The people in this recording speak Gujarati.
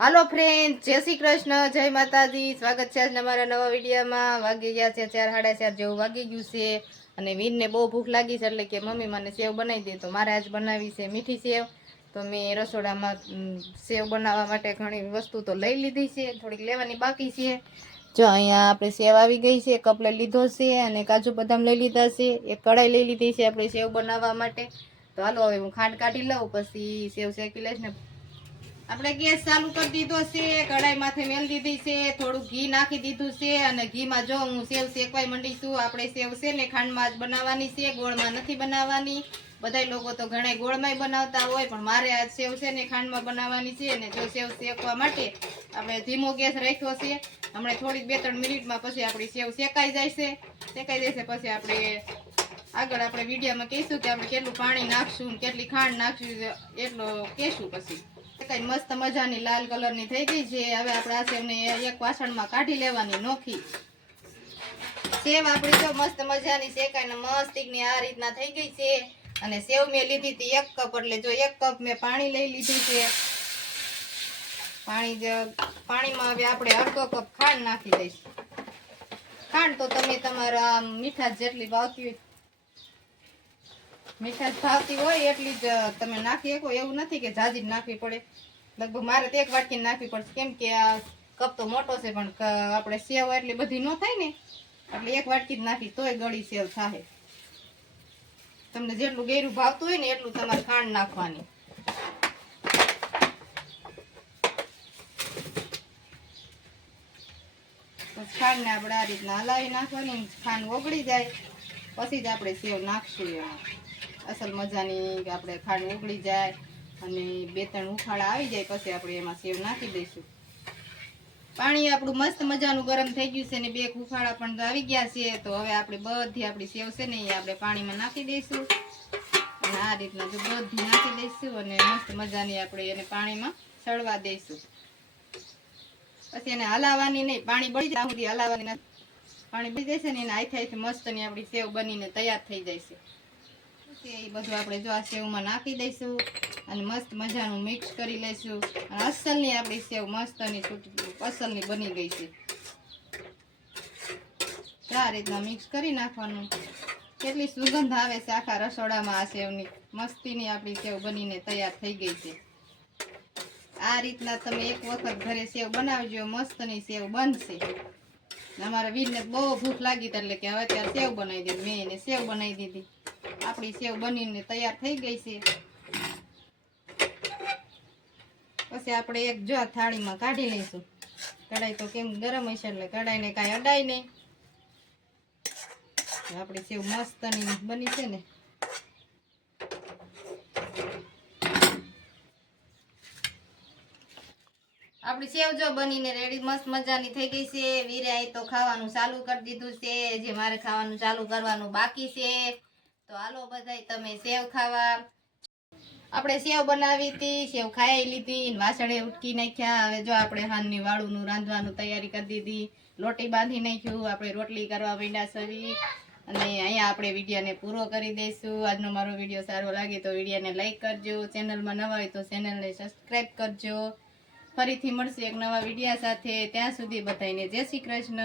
હાલો ફ્રેન્ડ જય શ્રી કૃષ્ણ, જય માતાજી. સ્વાગત છે આજના મારા નવા વિડીયોમાં. વાગી ગયા છે ચાર, સાડા ચાર જેવું વાગી ગયું છે અને વીરને બહુ ભૂખ લાગી છે, એટલે કે મમ્મી મને સેવ બનાવી દે. તો મારે આજ બનાવી છે મીઠી સેવ. તો મેં રસોડામાં સેવ બનાવવા માટે ઘણી વસ્તુ તો લઈ લીધી છે, થોડીક લેવાની બાકી છે. જો અહીંયા આપણે સેવ આવી ગઈ છે કપ લઈ લીધો છે અને કાજુ બદામ લઈ લીધા છે. એક કઢાઈ લઈ લીધી છે આપણે સેવ બનાવવા માટે. તો હાલો હવે હું ખાંડ કાઢી લઉં, પછી સેવ શેકી લઈશ ને આપણે ગેસ ચાલુ કરી દીધો છે કઢાઈ માથે મેલ દીધી છે, થોડું ઘી નાખી દીધું છે અને ઘીમાં જો હું સેવ શેકવાઈ મંડી છું, આપણે સેવ છે ને ખાંડમાં જ બનાવવાની છે, ગોળમાં નથી બનાવવાની. બધાય લોકો તો ઘણા ગોળમાંય બનાવતા હોય, પણ મારે આ સેવ છે ને ખાંડમાં બનાવવાની છે ને જો સેવ શેકવા માટે આપણે ધીમો ગેસ રાખ્યો છે. હમણાં થોડીક બે ત્રણ મિનિટમાં પછી આપણી સેવ શેકાઈ જાય છે. શેકાઈ જાય છે પછી આપણે આગળ આપણે વિડીયોમાં કહીશું કે આપણે કેટલું પાણી નાખશું કેટલી ખાંડ નાખશું, એટલો કહેશું પછી. કઈ મસ્ત મજાની લાલ કલરની થઈ ગઈ છે. હવે આપણે આ સેવને એક વાસણમાં કાઢી લેવાની નોખી. સેવ આપણી તો મસ્ત મજાની શેકાઈને મસ્તની આ રીતના થઈ ગઈ છે. અને સેવ મેં લીધી હતી એક કપ, એટલે જો એક કપ મેં પાણી લઈ લીધું છે. પાણી પાણીમાં હવે આપણે અડધો કપ ખાંડ નાખી દઈશું. ખાંડ તો તમે તમારા મીઠાશ જેટલી ભાવતી હોય મીઠાશ ભાવતી હોય એટલી જ તમે નાખી શકો. એવું નથી કે જાજી જ નાખવી પડે. લગભગ મારે તો એક વાટકી નાખવી પડશે. કેમ કે આ કપ તો મોટો છે, પણ આપણે સેવ એટલી બધી ન થાય ને, એટલે એક વાટકી જ નાખી, તોય ગળી સેવ થાય તમને જેટલું ગેરું ભાવતું હોય ને એટલું તમારે ખાંડ નાખવાની. ખાંડને આપણે આ રીતના હલાવી નાખવાની, ખાંડ ઓગળી જાય, પછી જ આપણે સેવ નાખશું એમાં. અસલ મજાની આપણે ખાંડ ઓગળી જાય અને બે ત્રણ ઉખાડા આવી જાય પછી આપણે એમાં સેવ નાખી દઈશું. પાણી આપણું મસ્ત મજાનું ગરમ થઈ ગયું છે ને બે ઉખાડા પણ આવી ગયા છે, તો હવે આપણે બધી આપણી સેવ છે ને એ આપણે પાણીમાં નાખી દઈશું. અને આ રીતના જો બધી નાખી દઈશું અને મસ્ત મજાની આપણે એને પાણીમાં સળવા દઈશું. પછી એને હલાવવાની નહીં, પાણી બળી જાય સુધી હલાવવાની પાણી બળી જશે ને એને આઈથી આઈથી મસ્તની આપણી સેવ બનીને તૈયાર થઈ જાય છે. નાખી દઈશું અને મસ્ત મજાનું મિક્સ કરી લઈશું. અસલની આપણી સેવ બની ગઈ છે. આ મિક્સ કરી નાખવાનું. કેટલી સુગંધ આવે છે આખા રસોડામાં આ સેવની. મસ્તીની આપણી સેવ બનીને તૈયાર થઈ ગઈ છે. આ રીતના તમે એક વખત ઘરે સેવ બનાવજો, મસ્તની સેવ બનશે. અમારા વીરને ને બહુ ભૂખ લાગી એટલે કે હવે ત્યાં સેવ બનાવી દીધી, મેં એને સેવ બનાવી દીધી. આપણી સેવ બનીને તૈયાર થઈ ગઈ છે. પછી આપણે એક જો થાળીમાં કાઢી લઈશું. કઢાઈ તો કેમ ગરમ હશે એટલે કઢાઈને કાંઈ અડાય નહીં. આપણી સેવ મસ્તની બની છે ને. આપણી સેવ જો બનીને રેડી મસ્ત મજાની થઈ ગઈ છે. વીરે અહીં તો ખાવાનું ચાલુ કરી દીધું છે. જે મારે ખાવાનું ચાલુ કરવાનું બાકી છે. તો હાલો બધાય, તમે સેવ ખાવા. આપણે સેવ બનાવી હતી, સેવ ખાઈ લીધી વાસણે ઉટકી નાખ્યા. હવે જો આપણે હાનની વાળુનું રાંધવાનું તૈયારી કરી દીધી. લોટી બાંધી નાખ્યું, આપણે રોટલી કરવા માંડ્યા સવી. અને અહીંયા આપણે વિડીયોને પૂરો કરી દઈશું. આજનો મારો વીડિયો સારો લાગે તો વિડીયોને લાઈક કરજો. ચેનલમાં નવા હોય તો ચેનલને સબસ્ક્રાઈબ કરજો. ફરીથી મળશે એક નવા વિડીયા સાથે. ત્યાં સુધી બધાને જય શ્રી કૃષ્ણ.